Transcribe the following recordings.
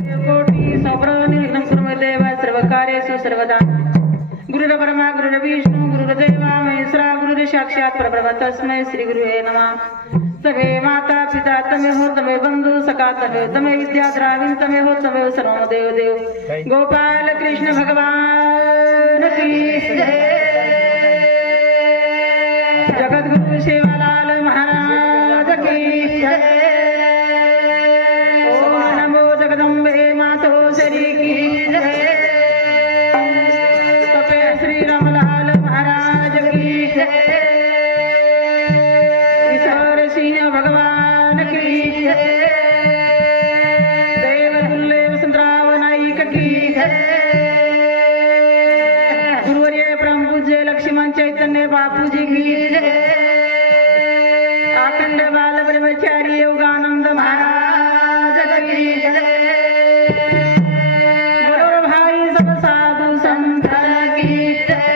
कोटि सौप्रनिर्विघ्नं कुर्मदेव सर्वकार्येषु सर्वदा। गुरुर्ब्रह्मा गुरुर्विष्णु गुरुर्देवो महेश्वरा गुरुर् साक्षात् परब्रह्म तस्मै श्री गुरुवे नमः। तमे माता पिता तमे हो तमे बंधु सखा तमे विद्या द्राविण तमे हो तमे सर्वं देव देव। गोपाल कृष्ण भगवान की जय। जगद्गुरु सेवालाल महाराज की जय। ओम नमो जगदम्बे मातो श्री की जय। तपे श्री रामलाल महाराज की जय। ईश्वर सिंह भगवान की जय। देवतुल्य वसंतराव नाईक की जय। गुरुवर्य परम पूज्य लक्ष्मण चैतन्य बापू जी की जय। अखंड बाल ब्रह्मचारी योगानंद महाराज की जय। गुरु भाई सब साधु संत की जय।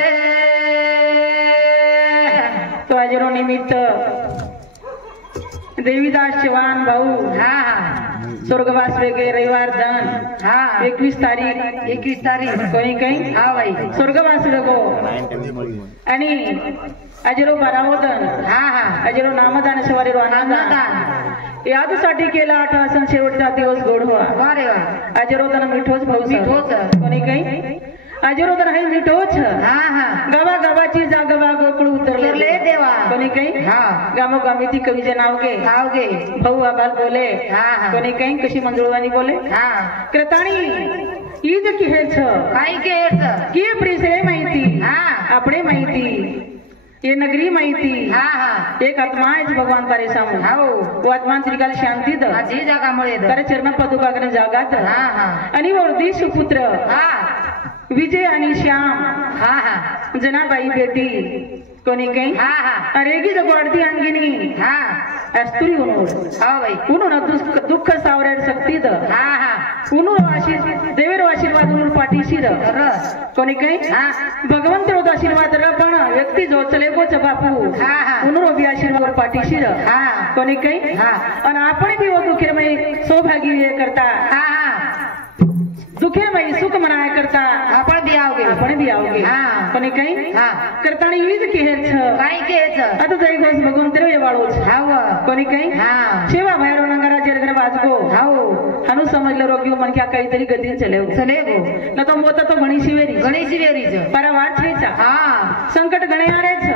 तो अजरो निमित्त देवीदास चव्हाण भाऊ स्वर्गवास वेगे रविवार धन 21 तारीख कोणी काही भाई स्वर्गवास वेगो आणि अजरो बरावदन अजरो नामदान शिवारीरो आनंदान यादसाठी केला 18 सण शेवटचा दिवस गोड व्हा अजरो तन मिठोच भाऊ कोणी काही अजरो तर आहे मिठोच गावा गावाची जागवा गोकुळ उतरले देवा कोणी काही गामो गामी ती कवीचे नाव घे भाऊ आबाल बोले कोणी काही कशी मंजुळवाणी बोले कृताणी ईद की हेच काय के की प्रिसे माहिती आपणे माहिती ये नगरी माहिती एक आत्मा आहे भगवान तारे सामू वो आत्मा त्रिकाल शांती जी जागामुळे तारे चरण पदुकाग्र जागात आणि वर्दी सुपुत्र विजय आणि श्याम जनाबाई बेटी कोणी काही रेगी जगवाडती अंगिनी अस्तुरी उन्होंने दुःख सावरेड सक्तीद देवेरो आशीर्वाद पाठीशीर कोणी काही भगवंत आशीर्वाद पण व्यक्ती जो चले गोच बापू उन्हो बी आशीर्वाद पाठीशीर कोणी काही आणि आपण बी वो दुखेरमय सौभागी करता दुखेरमय सुख मनाय करता आपण बी आओगे कोणी काही करताना ईद की हेच काय के आता जय घोष भगवंत रे वाळूच कोणी काही सेवा भैरव नंगरा जेरगर वाजगो हनु समजलं रोगी मन क्या काहीतरी गती चलेगो न तो मोता तो गणी शिवेरी पर वाट छेचा संकट गणे आरेच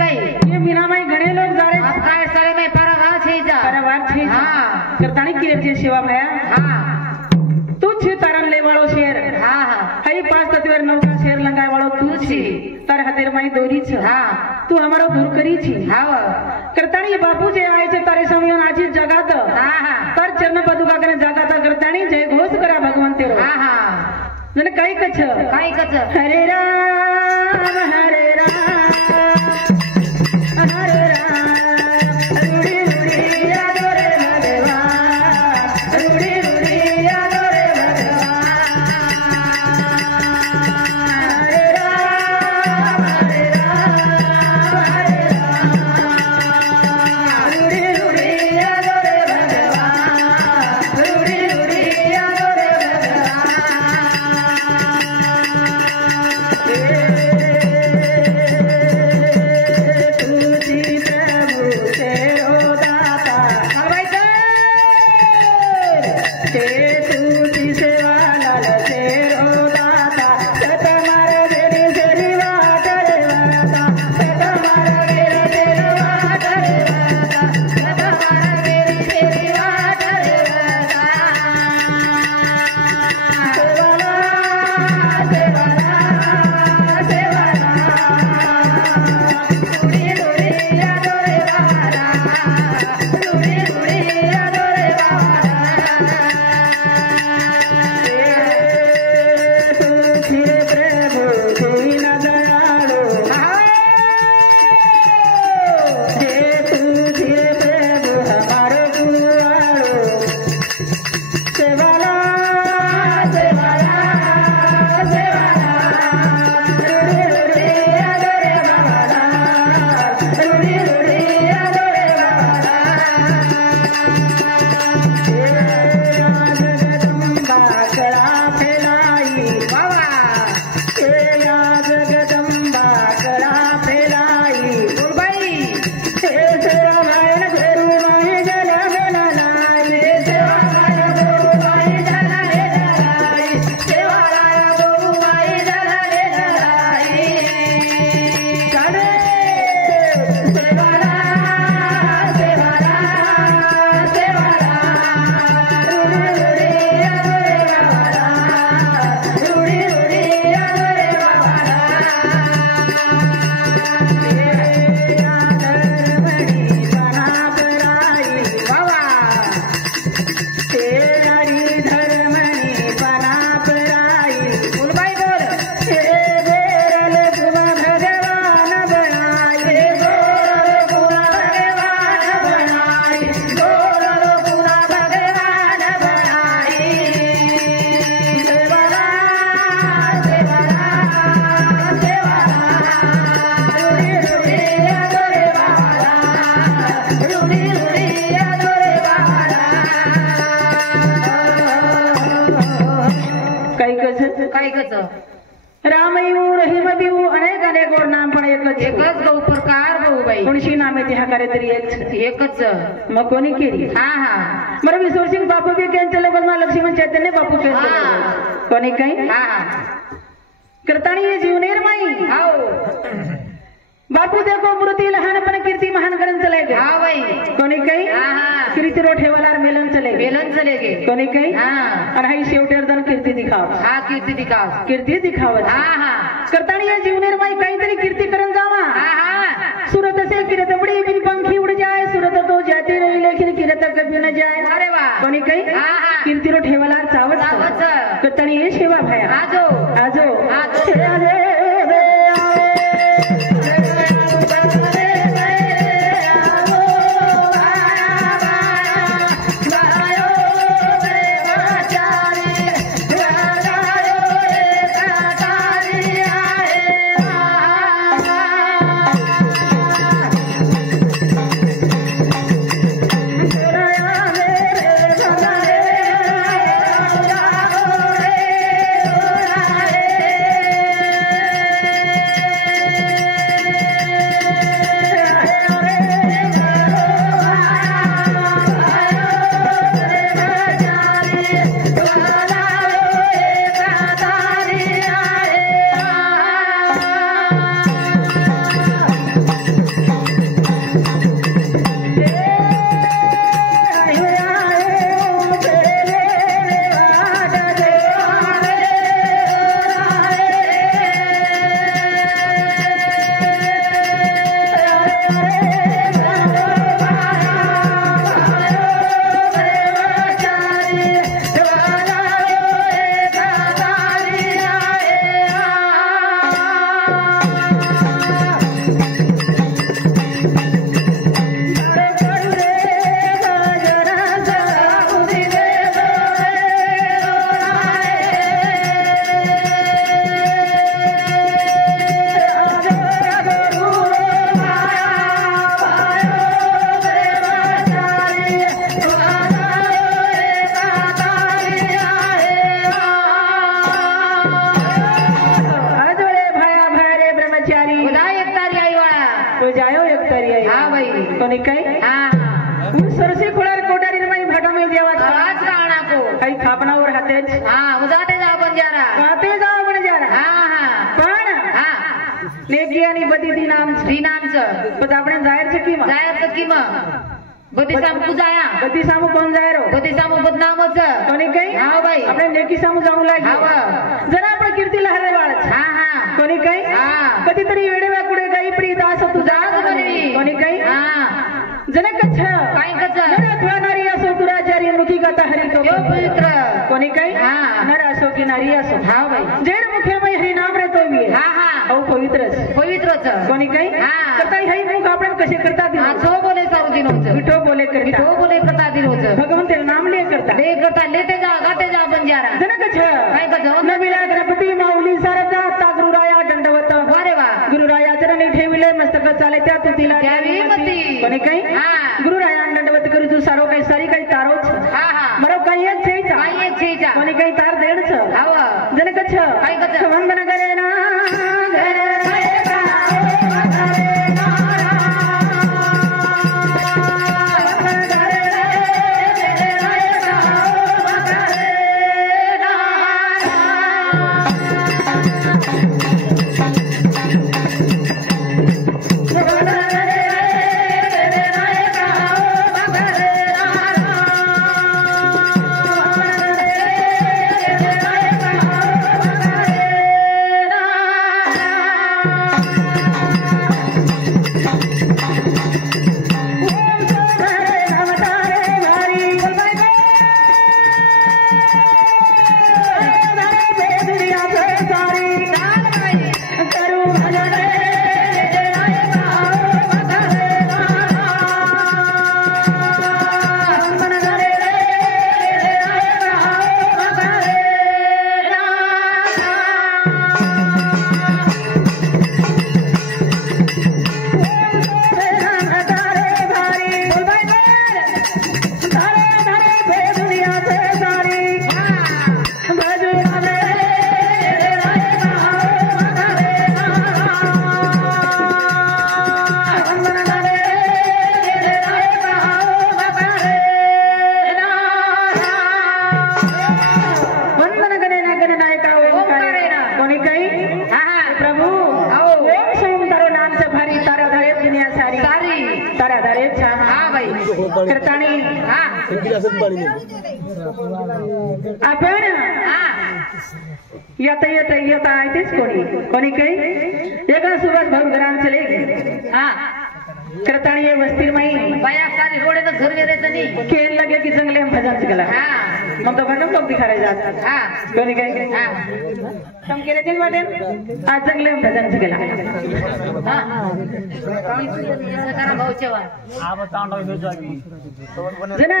भाई ये बिना माई गणे लोग जारे काय सारे में पर वाट छेचा करताना की रे सेवा भया तू छे तारण ले वाळो शेर हई 5 तत्वर नौका शेर लंगाय वाळो तू छी तार हातेर माई दोरी छ तू हमारो दूर करी छी करतानी बापू जे आए छे तारे समियन आजी जगात तर चरण पदुका करे जगात करतानी जय घोष करा भगवान तेरो जने काय कछ हरे राम हरे राम हरे राम रुडी रुडी यादो रे भगवान रुडी रुडी यादो रे भगवान हरे राम हरे राम हरे राम रुडी रुडी यादो रे भगवान रुडी रुडी यादो रे भगवान काही कच रामयू रहीमबिऊ अनेक अनेक और नाम पण एकच गौ प्रकार भाऊ बाई कोणशी नामे ते हा कार्य तरी एकच मग कोणी केली मग विश्वर सिंग बापू बी केलं पण लक्ष्मण चैतन्य बापू केलं कोणी काही करतानी जीवनेर माई बापू देखो मूर्ति लहानपण कीर्ती महान करण चले गए भाई कोणी काही कीर्ती रो ठेवलार मेलन चले गए कोणी काही आणि हाई शेवटेर दन कीर्ती दिखाव कीर्ती दिखावत करतानी या जीवनेर माई काहीतरी कीर्ती करण जावा सूरत से किरत बड़ी बिन पंखी उड़ जाए सूरत तो जाती नहीं लेकिन किरत कभी न जाए अरे वाह कोणी काही कीर्ती रो ठेवलार चावत करतानी ये सेवा भया आजो आजो कोणी काही सरसे खोळार कोटारी माई भाटा में देवा आज राणा को काही थापनावर हातेच उजाटे जा बंजारा पण नेकी आणि बदी नामचं पण आपण जायरचं किमा बदी सामू जाया बदी सामू कोण जायरो बदी सामू बदनामच कोणी काही भाई आपण नेकी सामू जाऊ लागे जरा आपण कीर्तीला हरे वाळच कोणी काही कधीतरी वेडेवा कुडे काही प्रीत असं तुझा कोणी काही जनकच्छ काय नारी असो तुराचारी मुखी कथा हरी तो पवित्र कोणी काही नर असो की नारी असो भाई जैन मुखे में हरी नाम रे तो भी औ पवित्रच कोणी काही करता हई मुख आपण कसे करता दिन बोले चालू दिन होतं विठो बोले करता दिन होतं भगवंत नाम लेते जा गाते जा बंजारा जनकच्छ काय कथा नविला गणपती माऊली सारदा ता गुरुराया दंडवत वारे वा गुरुराया चरणी ठेविले मस्तक चाले त्या तुतीला द्यावी मती कोणी काही गुरुराया दंडवत करू तू सारो काही सारी काही तारोच मरो काही एक छेचा कोणी काही तार देणच जनकच्छ काय कथा वंदन करे ना करतानी आपण येता येता येता आहे तेच कोणी काही एका सुभाष भाऊ घरांचे लेख करतानी ये वस्ती माई बाया सारी रोडे तर घर गेले नाही खेळ लगे की जंगले भजन केला मग तो भजन लोक दिखायला जात कोणी काही कम केले ते वाटेल आज जंगले भजन केला जना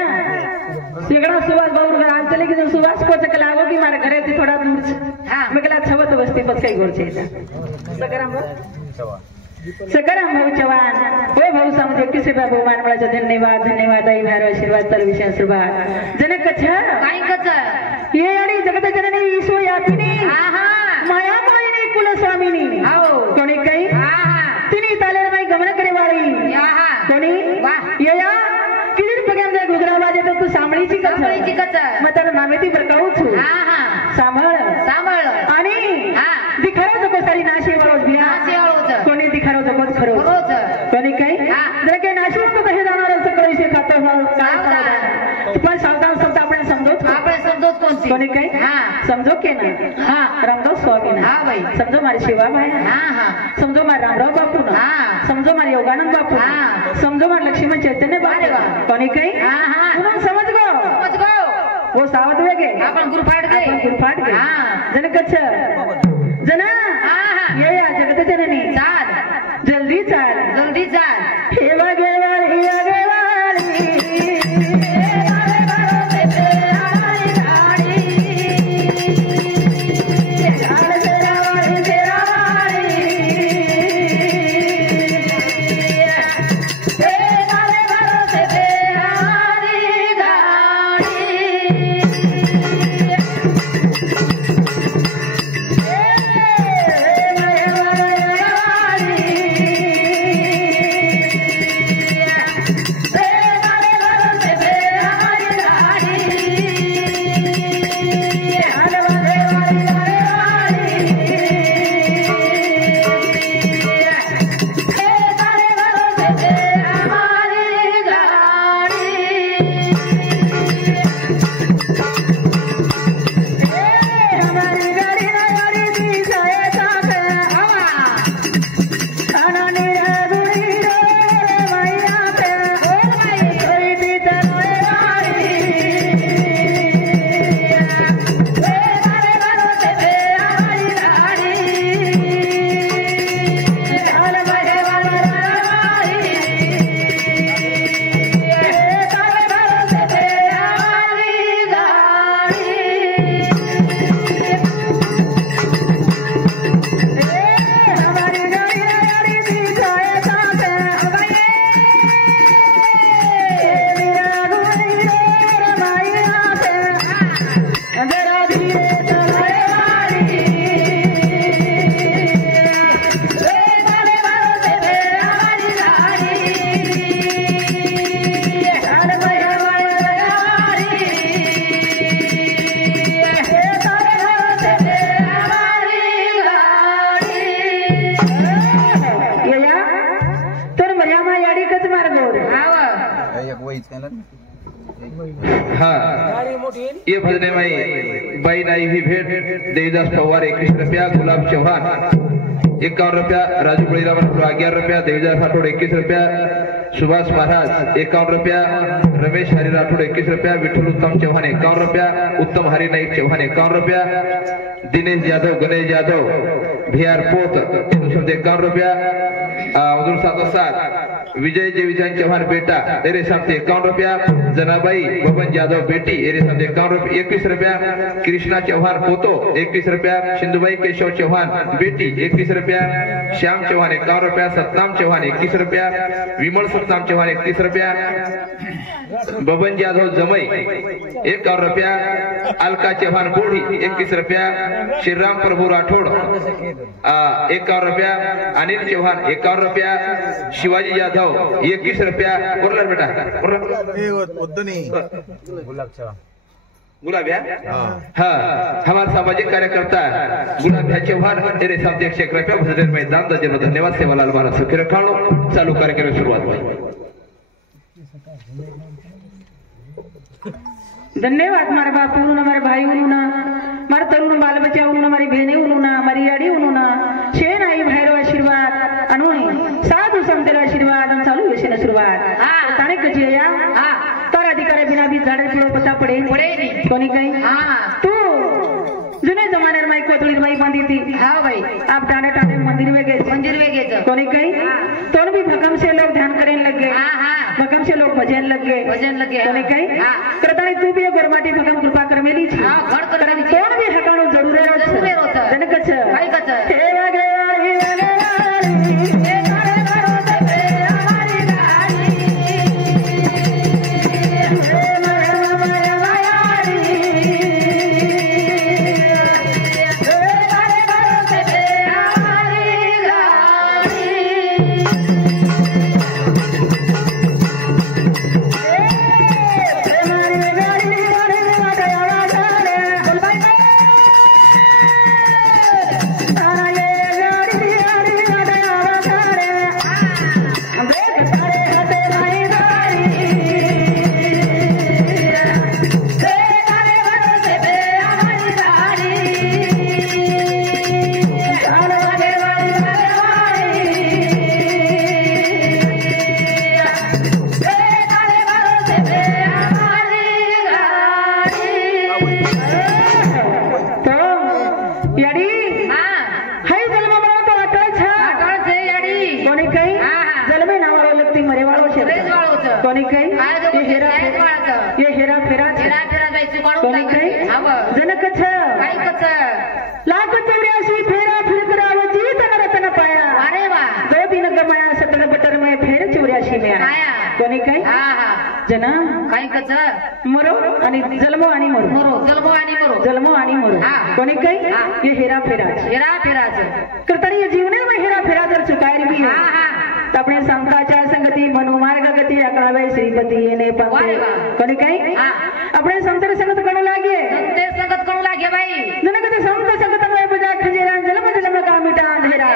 सगळा सुभाष भाऊ घर आंचले की सुभाष पोचक लागो की मारे घरे ते थोडा दूर मैं केला छवत वस्ती बस काही गोरचे सकाराम भाऊ चव्हाण हो भाऊ समज 21 रुपया बहुमान मिळायचा धन्यवाद आई भार आशीर्वाद तर विषय सुभाष जनक काय कच ये आणि जगत जननी ईश्वर यापिनी माया माईनी कुलस्वामिनी कोणी काही तिने तालेला माई गमन करे वाळी कोणी येया किलीर पगेम जाय गुजराबाद येतो तू सांभळीची कच मग त्याला नामेती बरकावू छु सांभाळ आणि दिखारो जको सारी नाशे वाळोच बिया कोणी दिखारो जको खरो कोणी काही जर काही नाशिक तो कसे जाणार असं करू शे खातो काय पण सावधान शब्द आपण समजोच कोणी काही समजो के ना रामदास स्वामी ना समजो मारी शिवा माया समजो मारे रामराव बापू ना समजो मारे योगानंद बापू समजो मारे लक्ष्मण चैतन्य बापू कोणी काही समझ गो वो सावध वेगे आपण गुरुफाट गए जनकच्छ जना ये या जगत जननी जल्दी चाल हे वागेवाली ये भजने माई बाई नाई ही भेट देवीदास पवार 21 रुपया गुलाब चौहान 51 रुपया राजू बळीराम 11 रुपया देवीदास राठोड 21 रुपया सुभाष महाराज 51 रुपया रमेश हरी राठोड 21 रुपया विठ्ठल उत्तम चौहान 51 रुपया उत्तम हरी नाईक चौहान 51 रुपया दिनेश यादव गणेश यादव भियार पोत 51 रुपया उदूर 7 विजय देवीचंद चौहान बेटा तेरे सामने 51 रुपया जनाबाई बबन यादव बेटी एरे सामने 21 रुपया कृष्णा चौहान पोतो 21 रुपया सिंधुबाई केशव चौहान बेटी 21 रुपया श्याम चौहान 51 रुपया सतनाम चौहान 21 रुपया विमल सतनाम चौहान 31 रुपया बबन यादव जमई 51 रुपया अलका चौहान बोड़ी 21 रुपया श्रीराम प्रभु राठौड़ 51 रुपया अनिल चौहान 51 रुपया शिवाजी यादव 21 रुपया बोलर बेटा गुलाब हाँ हमारे सामाजिक कार्यकर्ता गुलाब चौहान तेरे सामने 101 रुपया भजन मैदान दर्जन धन्यवाद सेवालाल महाराज सुखी रखा लो चालू कार्यक्रम शुरुआत धन्यवाद मारे बाप उन्होंने मारे भाई उन्होंने मारे तरुण बाल बच्चा उन्होंने मारी बहने उन्होंने मारी याडी उन्होंने शेन आई भैरव आशीर्वाद अनुई साधु संतेर आशीर्वाद आणि चालू विषय सुरुवात ताणे कजी या तर अधिकारी बिना भी झाडे पुढे पता पडे कोणी काही तू जुने जमान्यात माई कोथळीत बाई बांधी थी हाँ भाई आप टाणे टाणे मंदिर में गए कोणी काही तो भी भकम से लोग ध्यान करने लग गए भकम से लोग भजन लग गए कोणी काही करताना तू भी गोरमाटी भकम कृपा कर मेली छी कोण भी हकाणो जरूर रोज जनकच काय कच हे वागे वारी वागे वारी जना काय कच मरो आणि जन्मो आणि मरो जन्मो आणि मरो कोणी काही ये हेरा फेराच करताना ये जीवने में हेरा फेरा जर चुकायर भी है तो अपने संताच्या संगती मनुमार्ग गती अकळावे श्रीपती येणे पंते कोणी काही अपने संतर संगत करू लागे भाई जनक ते संत संगत में बजा खजेरा जन्म का मिटा अंधेरा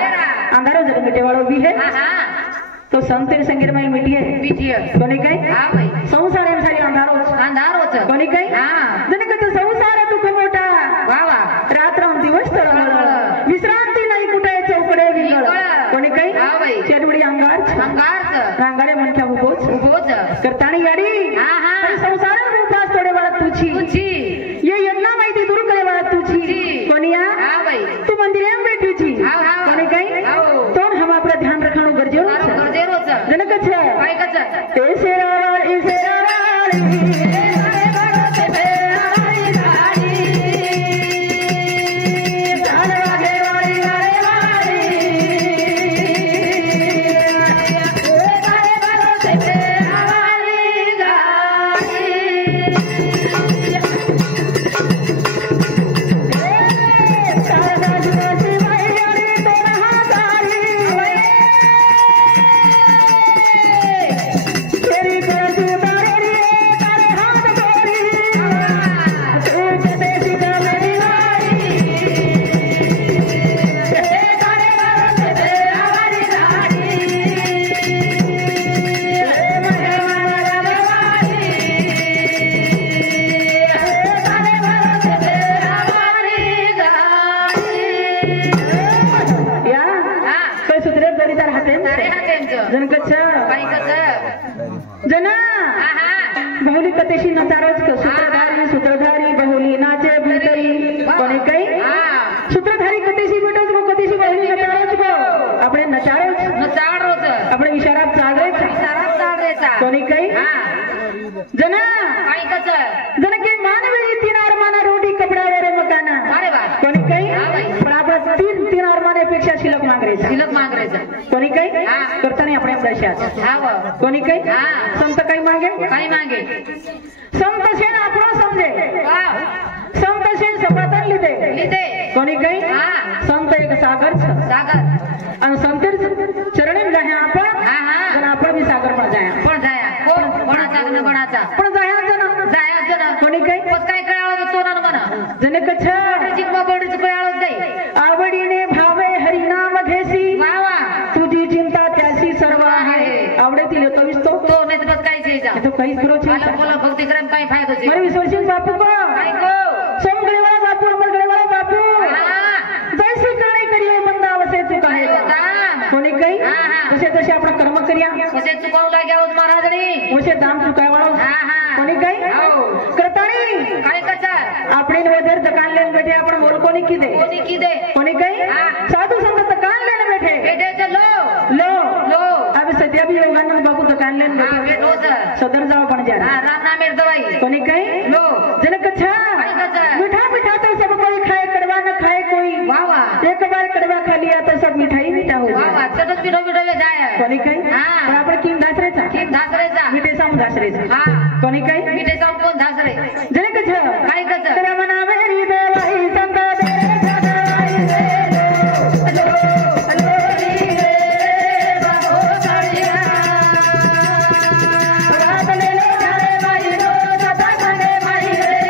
अंधारो जन्म मिटे वालो भी है तो संतेर संगीत में मिटिए कोणी काही संसार सारी अंधारोच कोणी काही जनक ते संसार दुःख मोठा रात्र दिवस तळमळ विश्रांती नाही कुठे चौकडे विंगळ कोणी काही चेडवडी अंगार रांगारे मनख्या उभोच करतानी याडी संसार रूपास थोडे वेळा तुझी ये यज्ञा माहिती दूर करे वेळा तुझी कोणी या तू मंदिरे में बैठी कोणी काही तो हम आपला ध्यान रखणं गरजेचं जनक छे ऐसे जना बहुली कतेशी नचारोच सूत्रधारी बहुली नाचे भीतरी कोणी काही सूत्रधारी कतेशी भेटोच गो कतेशी बहुली नचारोच गो આપણે नचारोच આપણે इशारात चालरेचा कोणी काही जना जन के मानवी तीन आरमाना रोटी कपडा वरे मकाना कोणी काही पण आपण तीन आरमानेपेक्षा शिल्लक मागरेचा कोणी काही करताना આપણે दशाच कोणी काही संत काही मागे संत शेण आपण समजे संत शेण सपातन लिते कोणी काही संत एक सागर आणि संतेर चरणे जाय आपण भी सागर पर जाया पण जाया कोणी काही काय कळावं तो ना म्हणा जनक आवडीने भावे हरिनाम घेसी तुझी चिंता त्याची सर्व आहे आवडतील तो नाही तर काय तो काहीच करो भक्ती काही फायदो છે મારે વિશ્વસિંહ બાપુ કો काय को સોમગળી વાળા બાપુ અમરગળી વાળા બાપુ हा जैसे करणे करिये मंदा वसे तू काहे कोणी काही तसे तसे आपण कर्म करिया कसे चुकावू लाग्या होत महाराजणी वसे दाम चुकाय वाळो कोणी काही करताणी काय कचा આપણે વધારે દકાન લેન બેઠે આપણે મોલ કોની કીધે કોની કઈ સાધુ સંત દકાન લેન બેઠે બેઠે ચલો લો લો હવે સદ્યા બી યોગાનંદ બાપુ દકાન લેન હા બેઠે બેઠો છે સદર જાવ પણ જા હા રામ નામે દવાઈ કોની કઈ લો જને કચ્છા मीठा मीठा तो सब कोई खाए कड़वा न खाए कोई वाह वाह एक बार कड़वा खा लिया तो सब मिठाई मीठा हो वाह जाए वाह चटच पिठो पिठो वे जाय कोणी काही हां. पण आपण किम धासरेचा किम धासरेचा मिठे साम धासरेचा हा कोणी काही मीठे जाऊन कोण धासरे जने कच्छा काय कच तेरा मना मेरी देवाई संत तेरे जगवाई रे लो लो री रे बाबो कालिया रात ले ले जाए भाई रो सदा संगे भाई रे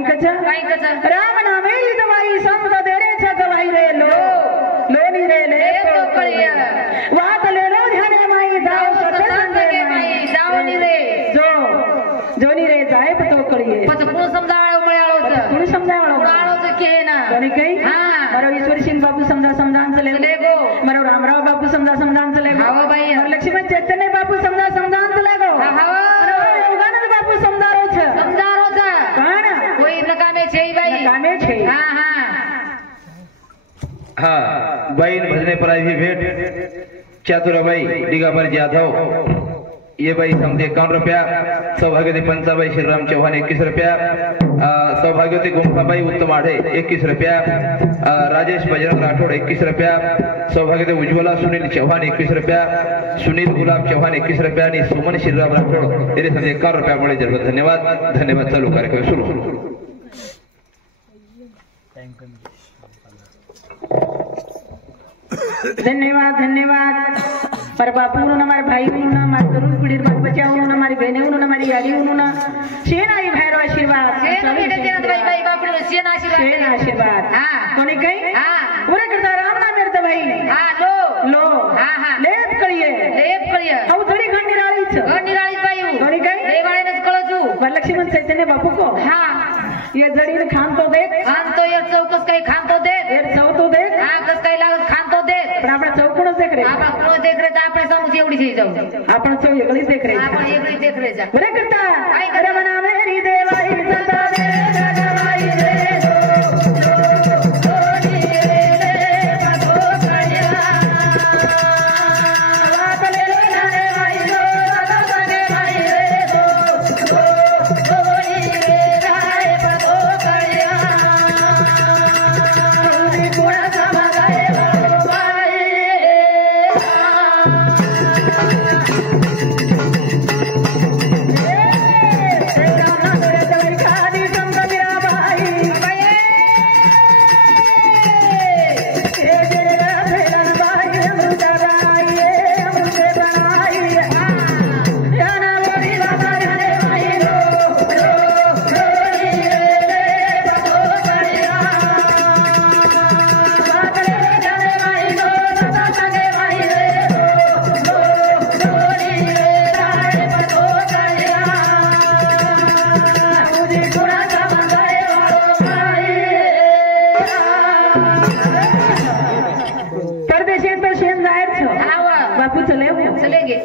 राम नामेरी दवाई संत तेरे छगवाई रे लो लोनी रे ले तो कळिया वात ले लो ध्याने माई जाओ सत्संगे माई जाओनी रे जो जोनी रे जाय तो कळिये पत कोण समजावळो मळ्याळो कोणी समजावळो कोणाळो के ना कोणी काही हां. मारो ईश्वरसिंह बापू समजा समजान चले चलेगो. मारो रामराव बापू समजा समजान चले हाव बाई. मारो लक्ष्मण चैतन्य बापू समजा समजान चले गो हाव. मारो योगानंद बापू समजारो छ समजारो छ पण કોઈ નકામે છે ઈ બાઈ कामे छे હા હા हा बहीण भजने पर आई हुई भेंट चातुराबाई दिगाबर जाधव ये बाई समझे 51 रुपया सौभाग्यवती पंचाबाई श्रीराम चौहान 21 रुपया सौभाग्यवती गुंफाबाई उत्तम आढे 21 रुपया राजेश बजरंग राठौड़ 21 रुपया सौभाग्यवती उज्ज्वला सुनील चौहान 21 रुपया सुनील गुलाब चौहान 21 रुपया आणि सुमन श्रीराम राठौड़ तेरे समझे 51 रुपया मुळे जरूर धन्यवाद धन्यवाद चालू कार्यक्रम सुरू धन्यवाद धन्यवाद पर बापू उन्होंने हमारे भाई उन्होंने हमारे जरूर पीढ़ी बात बचा उन्होंने हमारी बहनें उन्होंने हमारी यारी उन्होंने शेन आई भैरव आशीर्वाद સેન બેટે તેના ભાઈ ભાઈ બાપડો સેન આશીર્વાદ शेन आशीर्वाद હા कोणी काही હા उरे करता राम ना मेरे तो भाई હા લો लो હા હા लेप करिए લેપ કળિયા अब थोड़ी घंटी निराली छ ઘર નિરાળી પાયું कोणी काही દેવાળે જ કળો છું वरलक्ष्मण चैतन्य बापू को હા ये जड़ी खान तो देख ખાન તો યાર ચૌકસ કઈ ખાન તો દે ये चौ तो देख હા કસ કઈ લાગ ખાન તો દે पण आपण चौकून देख रे આપા કોણ દેખ રે તો આપણે સમજી એવડી થઈ જાવ आपण चौ एकली देख रे આપણે એકલી દેખ રે જા उरे करता काय करता? अरे मना मेरी देवाई सदा दे जगवाई रे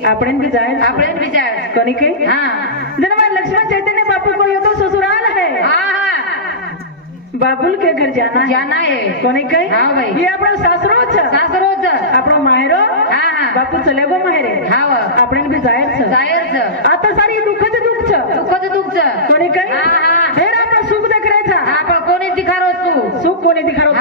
આપણે भी जाए આપણે જ વિચાર कोणी के હા जनवा लक्ष्मण चैतन्य बापू को ये तो ससुराल है હા હા बाबुल के घर जाना है જાના હે कोणी कई हाँ भाई। ये આપણો સાસરો છે સાસરો જ આપણો માયરો હા હા बापू चले गो माहेरे હા આપણે भी जायर છે જાહેર છે आता सारी दुःख च दुःख छ દુઃખ જ દુઃખ છે कोणी कई હા હા हेर आपण सुख देख रे छा હા कोणी दिखारो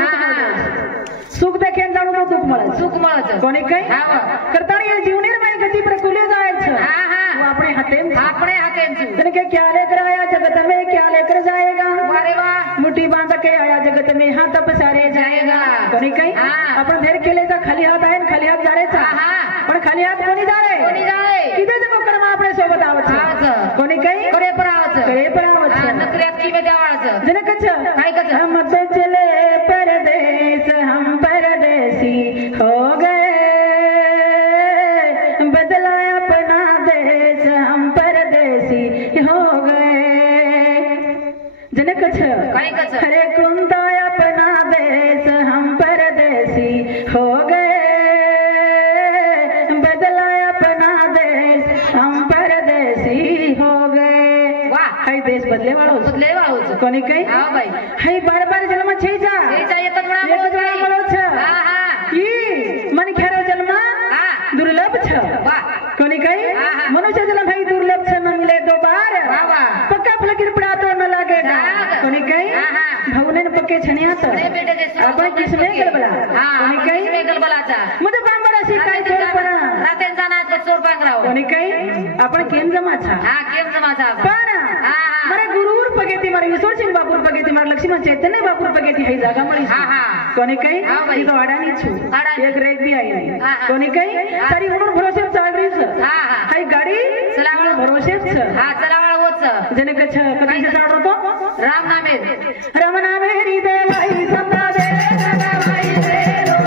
सुख देखेन जाणू तो दुःख મળે સુખ મળે છે કોને કઈ હા કરતાણી એ જીવની મારી ગતિ પર કુલ્યો જાય છે હા હા वो अपने हाथे में આપણે હાથે છું तने के क्या लेकर आया जगत में क्या लेकर जाएगा અરે વાહ मुट्ठी बांध के आया जगत में हाथ पसारे जाएगा कोणी कई हाँ। आपण धेर केले जा खाली हात आहे खाली हात जारे હા હા पण खाली हात कोणी जारे કોની જાય किती जग कर्म आपले सोबत आवत આવે છે कोणी कई કરે પર આવે છે करे पर आवत હા નકરિયાત કી બજા વાળ છે जने कछ काय कछ हम तो चले परदेश हम परदेसी हो गए बदला अपना देश हम परदेसी हो गए जने कछ काय कछ हरे कुंता अपना देश हम परदेसी हो गए बदला अपना देश हम परदेसी हो गए વાહ हाय देश बदले वाळो બદલે વાળો છે कोणी काही હા ભાઈ हाय बार बार जन्म छे जा એ જાય એક જ મળા एक ज મળો छ હા હા ई मन खेरो जन्म હા दुर्लभ छ વાહ कोणी काही हाँ, हाँ। मनुष्य जन्म भाई दुर्लभ छ न मिले दो बार वाह वाह पक्का फलकीर पड़ा तो न लागे लाग। कोणी काही हाँ, हाँ। भाऊने न पक्के छनिया तो अरे बेटे जैसे आपण किसने गलबला हां कोणी आपण काही किसने गलबलाचा मुझे बांबडा सी काय चोर पडा रातेन जाना तो चोर पांगराव कोणी काही आपण केम जमा छ हा केम समाचा पण हा मारे गुरुर पगेती मारे ईश्वर सिंह बापूर पगेती मारे लक्ष्मण चैतन्य बापूर पगेती हई जागा मळी हा हा कोणी काही हाँ भाई। ती तो अडाणी छु अडाणी। एक रेक भी आई नहीं हाँ, हाँ। कोणी काही हाँ। सारी उडून भरोसे चाल रही छ हा हा हई गाडी चलावळ भरोसे छ हा चलावळ होच जने कछ कधी से चाल तो राम नामे रमना मेरी देवाई सदा दे देवाई दे रो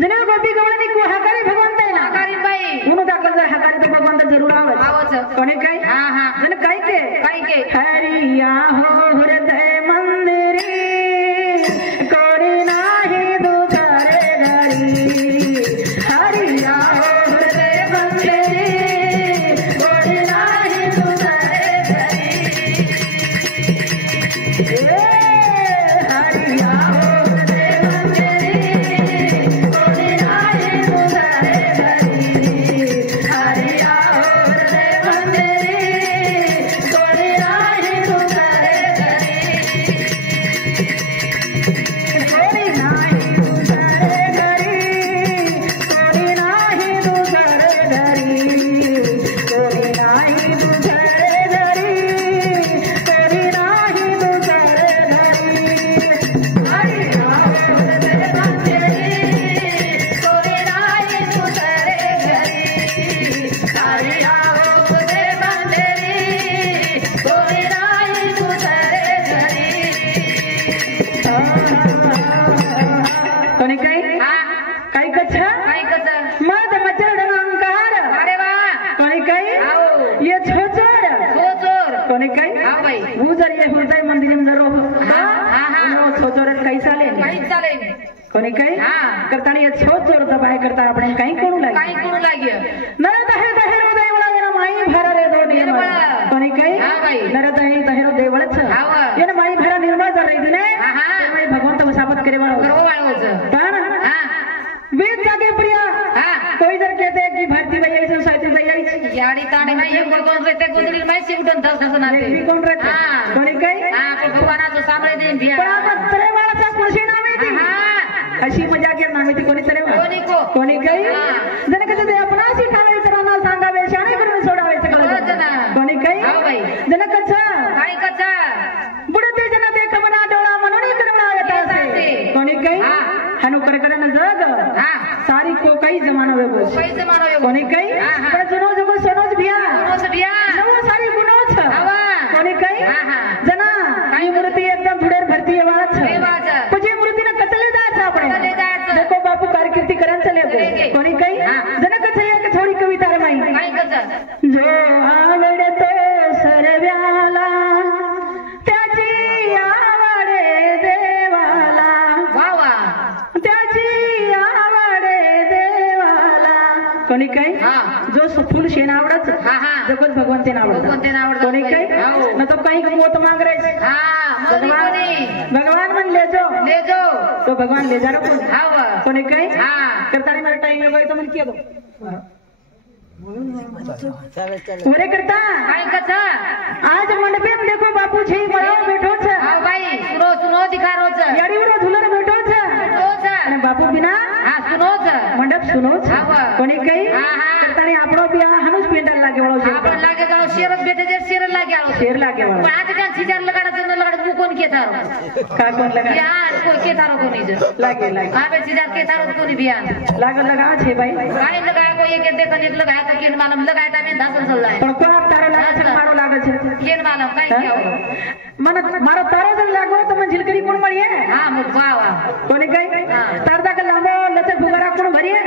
जने गोपी गवळणी को हकारी भगवंत आहे ना हकारी बाई उनो दाखल जर हकारी तो भगवंत जरूर आवत आवच कोणी काही हा हा जने काही के काय के हरिया हो हृदय मंदिरी कोणी नाही दुसरे घरी हरिया हो हृदय मंदिरी कोणी नाही दुसरे घरी हरिया हो हृदय मंदिरी कोणी नाही दुसरे घरी हरिया हो हृदय मंदिरी कोणी नाही दुसरे घरी कोणी नाही दुसरे घरी कोणी नाही दुसरे घरी कोणी नाही दुसरे घरी कोणी नाही दुसरे घरी हरिया हो हृदय मंदिरी कोणी नाही दुसरे घरी हरिया हो हृदय मंदिरी कोणी नाही दुसरे घरी कोणी काही हा काही कच्छ काय कस मद मचर अंकार अरे वा कोणी काही आओ ये छोचर हो चोर कोणी काही हा बाई भूजर ये हृदय मंदिर में जरो हाँ, हाँ, हाँ। छोचर कैसा ले काही चालेल कोणी काही हाँ। करताना ये छोचर दबाय करता आपण काही कोणू काही लागे करू लागे नर दहे दहे हृदय वळा येना माई भरा रे दो नियम निर्मळ. कोणी काही हाँ बाई. नर दहे दहे हृदय वळच हाव. येना माई भरा निर्मळ जर रही दिने हा, हा. तेव्हा भगवंत वसापत करे वाळो गर्व वाळवच पण हा वेद जागे प्रिया हा कोई जर कहते हैं कि भारती भैया ऐसे साथी भैया ऐसे याडी ताणे नाही एक कोण रहते गोदरी माहिती उठून दस दस नाते मी कोण रहते हा कोणी काही हा तो भगवानाचं सामळे देईन भिया पण आपण तरे वाळाचा कुळशी नामे ती हा अशी मजा घेर नामे ती कोणी तरे वाळ कोणी को कोणी काही हा. जण कसं ते आपणाशी ठावे इतरांना सांगावे शाणे करून सोडावे हो जना. कोणी काही हाव बाई. जण कसं काय कचा बुडते जन देख मना डोळा म्हणून कर हनु कर करन जग हा सारी को कई जमाना वे बोल कोई जमानो एवो कोणी कई पण जुनो जगो सोनोच भिया रोज बिया नवो सारी गुणोच आवा कोणी कई हा जना काही मूर्ती एकदम धुडेर भरती आहे वाच हे वाच પછી મૂર્તિને કતલે જાચ આપણે કતલે જાચ. देखो बापू कारकिर्दी करन चले गो चलेगे. कोणी कई हा. जनक छया के थोडी कविता रे माई काय करत जो आवडे तो सर्व्याला त्याची आवडे देवाला वा वा त्याची आवडे देवाला कोणी काय हा. जो फुल शेण आवडत हा हा जगत भगवंते आवडत भगवंतेन आवडत. कोणी काय हो. न तो काही मोत मांग रे हा मोदी कोणी भगवान मन ले जो ले जो तो भगवान ले जा रो हाव कोणी काय हा करतानी मला टाइम आहे तो मन किया दो ओरे करता काय करत आज मंडपे में देखो बापू जी मळाव बैठो छ हाव भाई सुनो सुनो दिखा रोज याडी उरो झुलर बैठो छ रोज અને બાપુ बिना हा सुनो મંડપ સુનો છે હા. કોની કઈ હા, હા. કરતાની આપણો બી આ હનુજ પેંડાલ લાગે વાળો છે आपण लागे जाणो शेरच भेटे जे शेर लागे आलो શેર લાગે पण વાળો आता त्या सिजार लगाडाचं न लगाड मु कोण केतारो કા કોણ લગા यार कोण केतारो कोणी ज લાગે લાગે आबे सिजार केतारो कोणी बियान લાગે લગા છે ભાઈ काय लगाया को एक देखन एक लगाया तो केन मालूम लगाया ता में दासन सल्लाय પણ કોણ તારો લાગે છે મારો લાગે છે केन मालूम काय હા? किया મને મારો તારો જણ લાગો તો મને ઝીલકરી કોણ મળીએ हा मग वा वा કોની કઈ હા. તારદા કે લાંબો લચક ફુગારા કોણ ભરીએ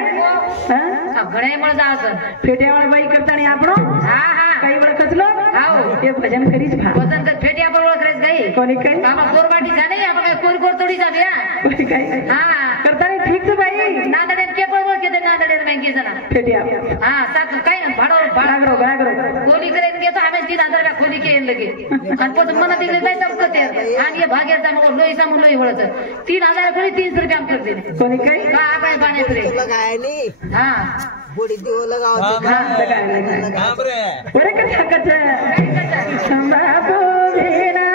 હા घणे मळ जास फेट्यावाળા બાઈ કરતાની આપણો हा हा કઈ વળ કચલો हाव એ भजन करीच भा वजन तर फेटिया बरोबर करायच गई कोणी कई बाबा कोरबाटी जा नाही आपण काय कोर कोर थोडी जाऊया कोणी कई हा करतानी ठीक છે ભાઈ नांदडे के बरोबर केते नांदडे बँके जना फेट्या हा सात काय भाडो बागरो बागरो खोली करेन घेतो आम्ही 3000 का खोली केन लगे आणि पण मना दिले काय चमकते आणि हे भाग्यात जाणं लोई सामून लोई वळत 3000 खोली 300 रुपये आम कर दे कोणी कई का काय पाणी करे लगायली हा बुडी दिव लगाव हा लगाय ओरे कथा कच संभापो बिना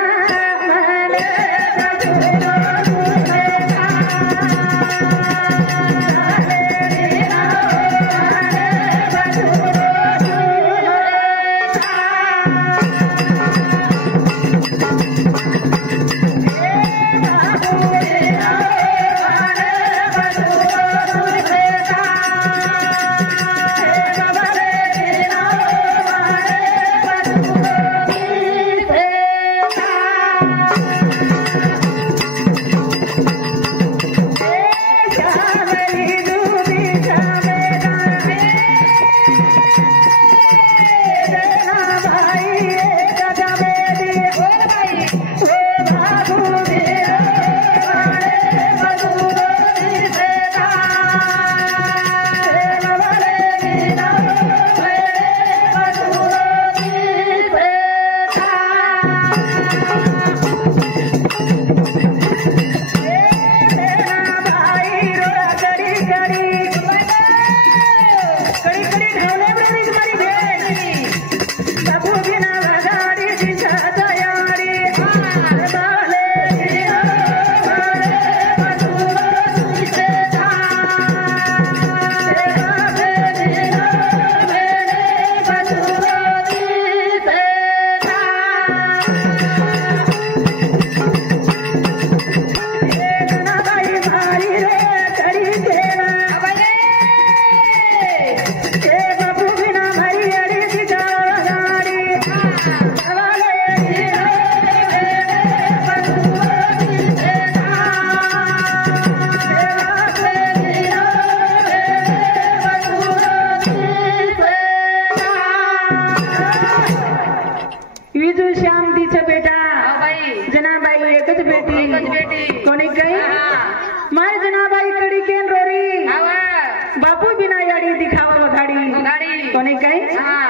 मन कोणी काही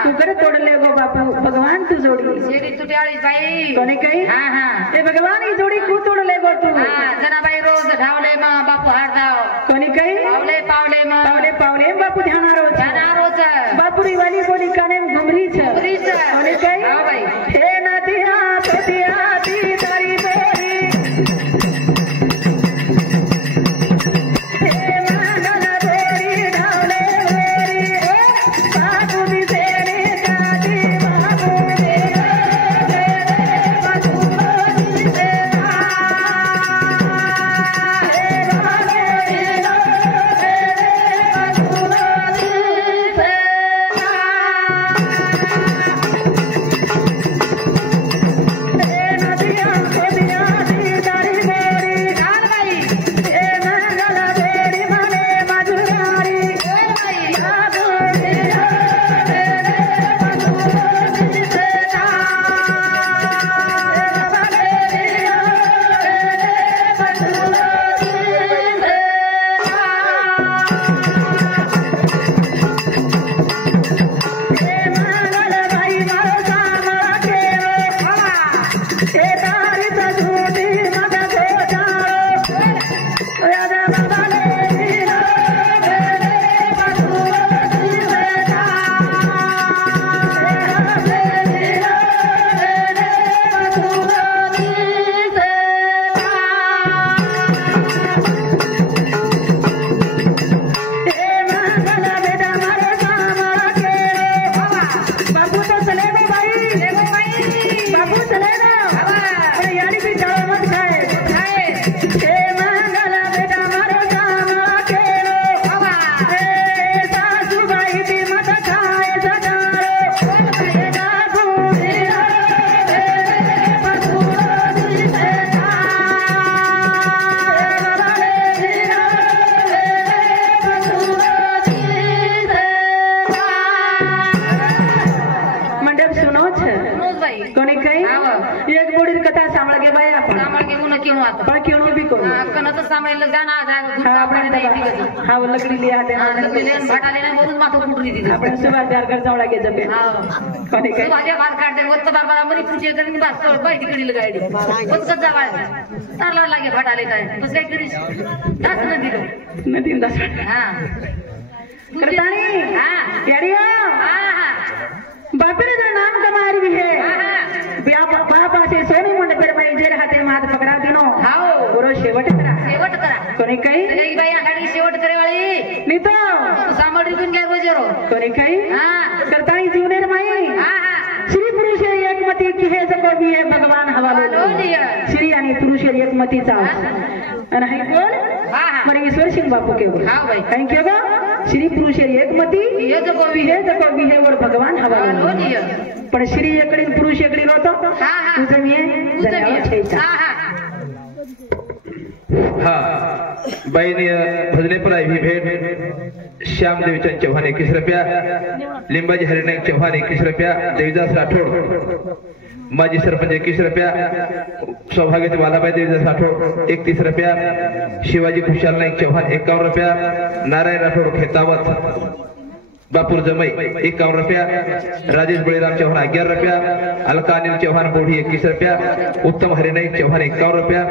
तू करे तोडले गो बापू भगवान तू जोडी शेरी तुट्याळी बाई कोणी काही हा हा ए भगवान ही जोडी तू तोडले गो तू हा जनाबाई रोज धावले मा बापू हार धाव कोणी काही पावले पावले मा पावले पावले बापू ध्याना रोज ध्याना रोज बापुरी वाली बोली काने घुमरी छ घुमरी छ कोणी काही हा बाई हे नदिया पेटिया ती तारी बोली हे लकड़ी लिया आपण सुबह तैयार कर जाऊ लागे जबे कोणी काय माझ्या बाल काढते वत्त बाबा मनी पूजे करून बस बैठी कडील गाडी बस कच्चा बाळ चालला लागे फटाले काय तस काय करीस दास न दिलो नदीम दास हां करतानी हां याडियो हां बापरे जो नाम कमारी भी है बापा से सोनी मुंडे पर मैं जेर हाते मात पकड़ा दिनो हाओ गुरु शेवट करा कोणी काही नाही बाई आघाडी शेवट करे वाली मी तो सामडी गुण काय रोजेरो कोणी काही हां करतानी जीवनेर माई हां श्री पुरुष एकमती की हे जगो भी है भगवान हवालो श्री आणि पुरुष एकमतीचा आणि हे कोण मरे ईश्वर सिंह बापू के बोल हां भाई काही के गो श्री पुरुष एकमती हे जगो भी है वर भगवान हवालो पण श्री एकडी पुरुष एकडी रोतो हां तुझं मी जगाव छेचा हा बाईने भजने पर आई भी भेट श्यामदेवचंद चौहान 21 रुपया, लिंबाजी हरिनायक चौहान 21 रुपया, देवीदास राठोड माजी सरपंच 21 रुपया, सौभाग्यवती बालाबाई देवीदास राठोड 31 रुपया, शिवाजी खुशाल नाईक चौहान 51 रुपया, नारायण राठोड खेतावत बापूर जमई 51 रुपया, राजेश बळीराम चौहान 11 रुपया, अलका अनिल चौहान बोढी 21 रुपया, उत्तम हरिनाईक चौहान 51 रुपया,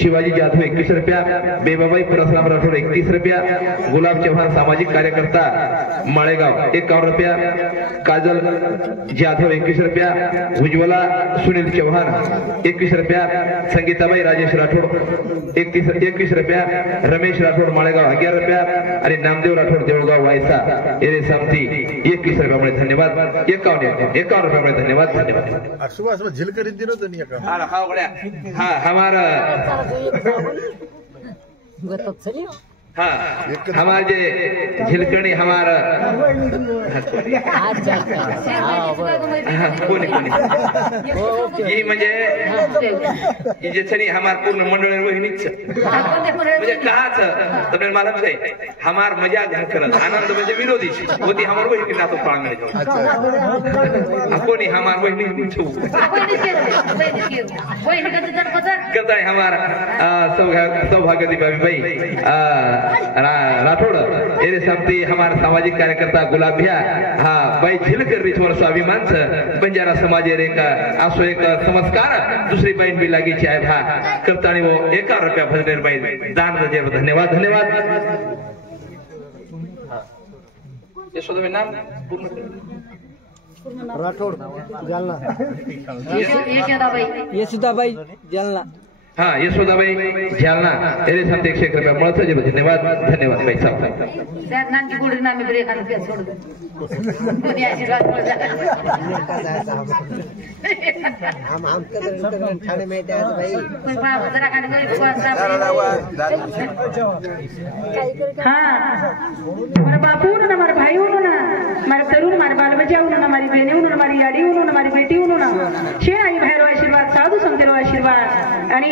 शिवाजी जाधव 21 रुपया, बेबाबाई परसराम राठोड 31 रुपया, गुलाब चौहान सामाजिक कार्यकर्ता माळेगाव 51 रुपया, काजल जाधव 21 रुपया, उज्ज्वला सुनील चौहान 21 रुपया, संगीताबाई राजेश राठोड 21 रुपया, रमेश राठोड माळेगाव 11 रुपया आणि नामदेव राठोड देऊळगाव वायसा एरे 21 रुपये धन्यवाद, 51 रुपये धन्यवाद धन्यवाद। सुबह झिल करीत दिलो दुनिया का हाँ हमारा हाँ हमारे जे झिलकणी हमारा कोणी ही म्हणजे जे हमार पूर्ण मंडळ वहिनीच म्हणजे काच तर मला हमार मजा करत आनंद म्हणजे विरोधी होती हमार वहिनी नातो पाळणे कोणी हमार वहिनी करता है हमारा सौभाग्यवती बाई राठोड एरे समती हमारा सामाजिक कार्यकर्ता गुलाब भैया हाँ बाई झिलकर रिचवर स्वाभिमान बंजारा समाज का असो एक संस्कार दुसरी बहन भी लगी चाहे भा करता वो 51 रुपया भजने बाई दान दे धन्यवाद धन्यवाद। यशोदा नाम पूर्ण राठोड जालना यशोदाबाई जालना हाँ यशोदाबाई जालना एरे समती 101 रुपया મળતો જ धन्यवाद धन्यवाद भाई साहब त्यात नानकी गोडी नामे ब्रेक आणि पेट सोड कोणी आशीर्वाद हम कदर ठाणे में ते भाई कोण बाबा जरा काढ गई भगवान हाँ हमारे बापू ना हमारे भाई ना हमारे तरुण हमारे बाल बच्चा ना हमारी बहनें ना हमारी याड़ी ना हमारी बेटी ना शेर आई भैरव आशीर्वाद साधु संतेरो आशीर्वाद आणि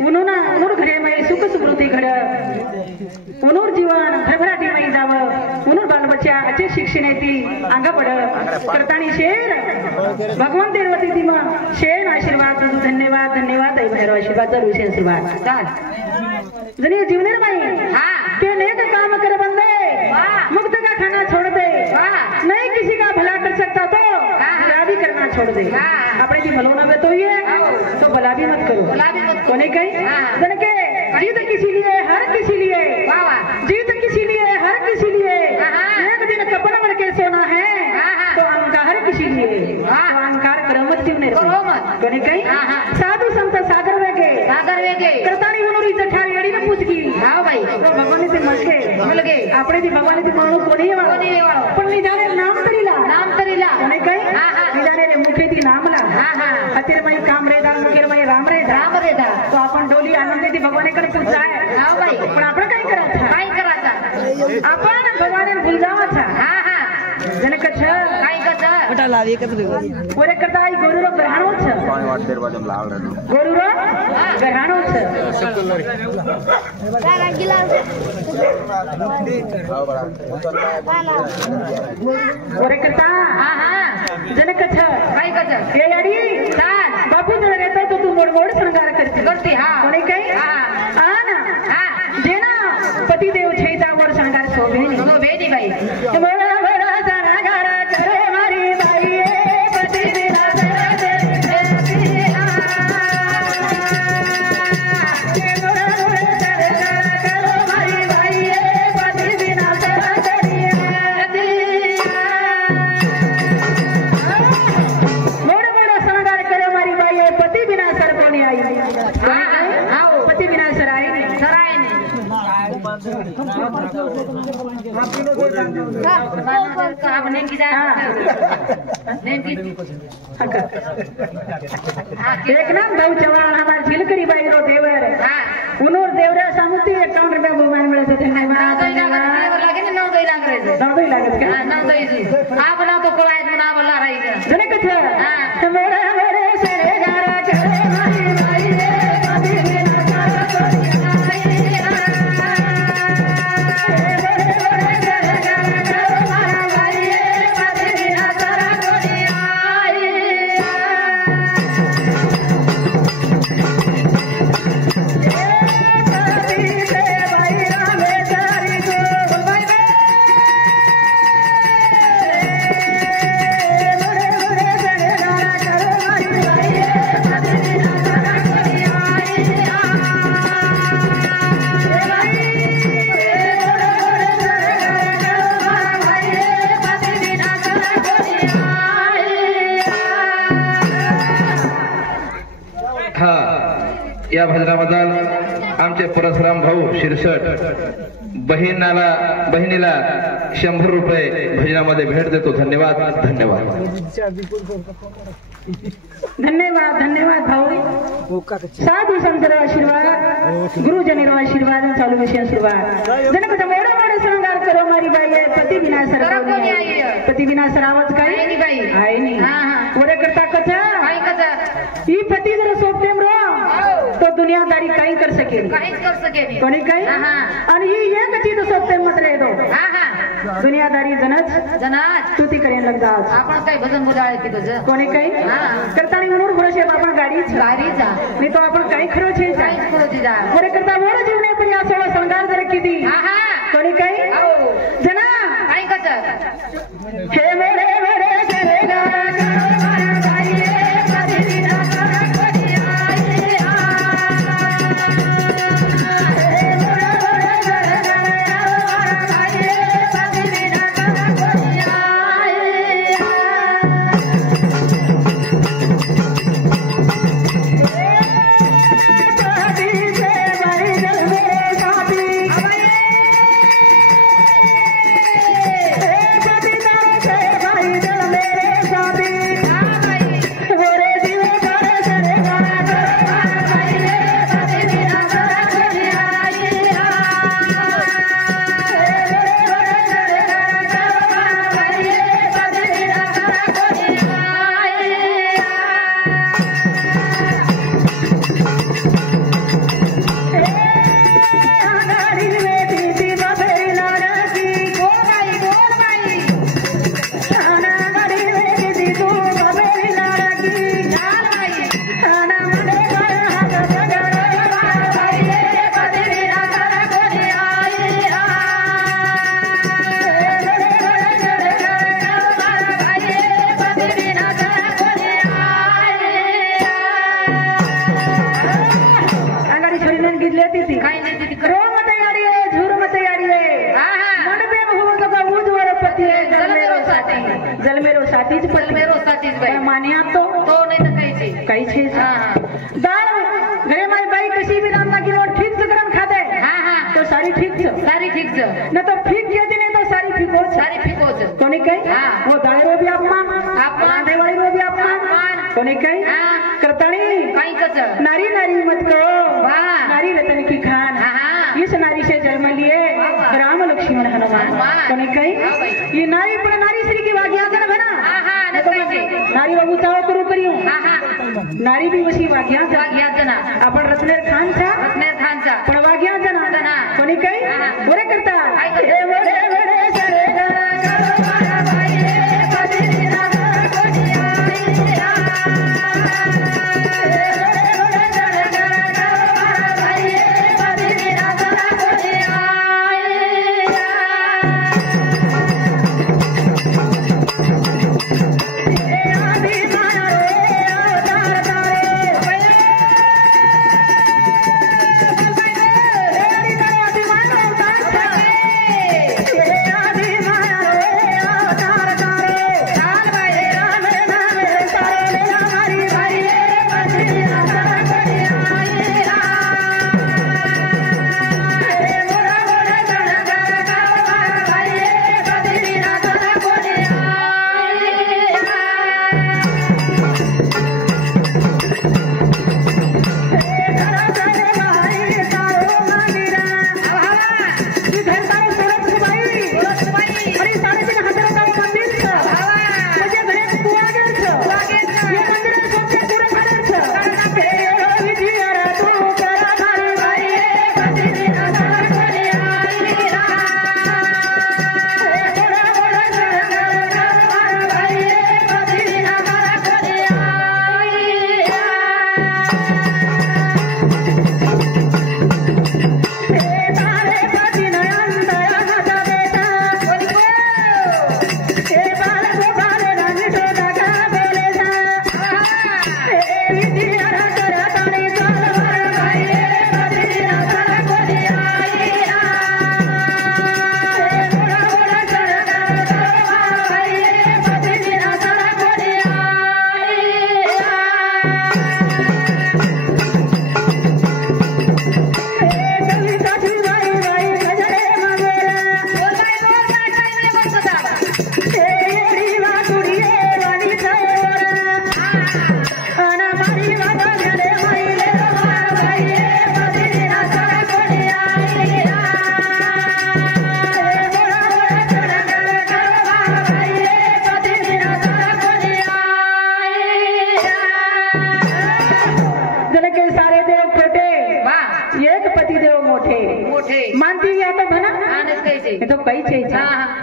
उन्होंने उन्होंने घरे में सुख समृद्धि घड उन्होंने जीवन भरभराटी में जाव उन्होंने बाल बच्चा अच्छे शिक्षण येती अंगा पड करतानी शेर भगवान देवती दी मग शेर आशीर्वाद धन्यवाद धन्यवाद आई भैरव आशीर्वाद जरूर शेर आशीर्वाद जनी जीवनेर माई हाँ के नेक काम कर बंदे मुक्त का खाना छोड़ दे नहीं किसी का भला कर सकता तो बुरा भी करना छोड़ दे अपने की भलोना में तो ये तो भला भी मत करो कोने कहीं जन के जीत किसी लिए हर किसी लिए वाह वाह जीत किसी लिए हर किसी लिए एक दिन कपन बन के सोना है तो अहंकार किसी लिए अहंकार करमत जीवने कोणी काही साधू संत सागर वेगे करतानी म्हणून इथं ठार येडी ना पूछगी हा बाई भगवान से मलगे આપણે થી ભગવાન થી મળવું કોની વાળો પણ નિજાને નામ તરીલા કોને કઈ નિજાને રે મુખેથી નામલા અત્યારે મય કામ રેદા મુખેર મય રામ રેદા તો आपण डोली आनंदीથી ભગવાને કને પૂછાય हा बाई पण आपण काय करायचं आपण भगवाने भुलजावाचा जनक छ काय कस बेटा लावी एकत्र ओरे करता आई गोरुरो ग्रहणो छ गोरुरो ग्रहणो छ ओरे करता जनक छ काय कस हे याडी बापू जर येतो तो तू मोड शृंगार करते कोणी काही जेना पतिदेव छैता मोड शृंगार शोभेनी बाई एक नाम भाऊ चव्हाण हमार झिलकरी बाई रो देवर उनोर देवरा सामुती 51 रुपया बहुमान मिळत होते लागत का हा बोला तो कोळायत म्हणा बोला राहायचं जनक छ मोरे मोरे सरे गारा करे माई बाई कभी बिना सारा या भजनाबद्दल आमचे परशुराम भाऊ शिरसट बहिणीला 100 रुपये भजनामध्ये भेट देतो धन्यवाद भाऊ साधू संतर आशीर्वाद गुरुजन आशीर्वाद चालू विषय आशीर्वाद जनक मोड़ा मोड़ा श्रृंगार करो मारी बाई पति विनाश रावत काय बाई आहे नाही ओरे करता कचा ही पति जर सोपते तो दुनियादारी काही कर सकेल कोणी काही आणि ही एक चीज सोपते म्हटले तो दुनियादारी जनच तू ती करेन लगदा आपण काय भजन मुलाळे की तुझं कोणी काही करतानी म्हणून खरोशे आपण गाडीचा नाही तो आपण काही खरोचे बरे करता मोर जीवने परी असो संगार जर किती कोणी काही जना काय कसं हे मोरे मोरे करे गारा तीच चल मेरो साथीच बाई माने तो नाही तर काहीची काही छे दाळ घरे माई बाई कशी भी रांधा की रोट ठीक से गरम खाते तो सारी ठीक छ न तो ठीक कहते नहीं तो सारी फिको कोने कही वो दाळ रो भी अपमान रांधे वाली रो भी अपमान कोने कही करताणी काही कच नारी नारी मत करो नारी रतन की खान इस नारी से जन्म लिए राम लक्ष्मण हनुमान कोने कही ये नारी पर नारी श्री की वाग्या जन बना नारी बाबू चाव करू करियो नारी भी वशी वाग्या जना आपण रत्नेर खानचा पण वाग्या जना कोणी काही बोरे करता हे बोरे बोरे सरे गरा बाई बदली राधा कोठिया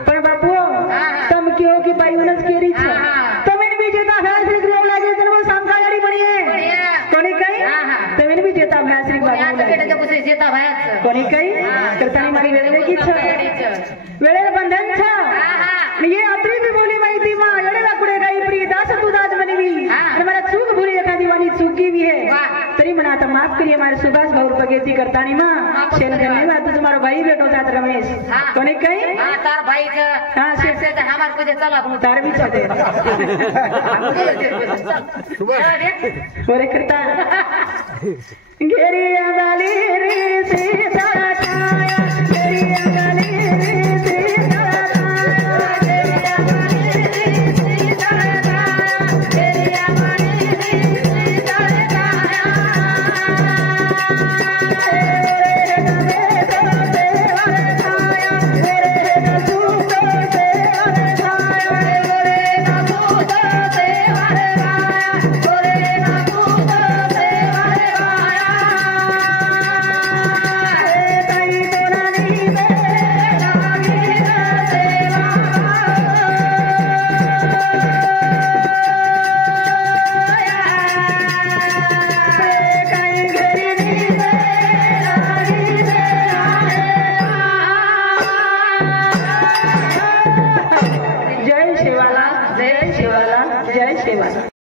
पण बापू तम क्यों की बाई उनस केरी छ तमेन भी जेता भैंसरी ग्रेव लागे जन्म सांका गाड़ी बणिए कोणी काही तमेन भी जेता भैंसरी बाबू बेटा जब उसे जेता भैंस कोणी काही करतानी मारी वेळे की छ वेळे बंधन छ ये अत्री भी बोली माहिती मा एडे लाकुडे गाई प्रिय दास तू दाज बनवी आणि मला चूक भुली एखादी वाणी चुकी भी है तरी म्हणा आता माफ करिए हमारे सुभाष भाऊ बगेती करतानी मा शेल धन्यवाद तू तुम्हारा भाई बेटो जात रमेश कोणी काही तार भाई हां से हमार को चला तार भी चले बोरे करता घेरिया डाली रे सीता छाया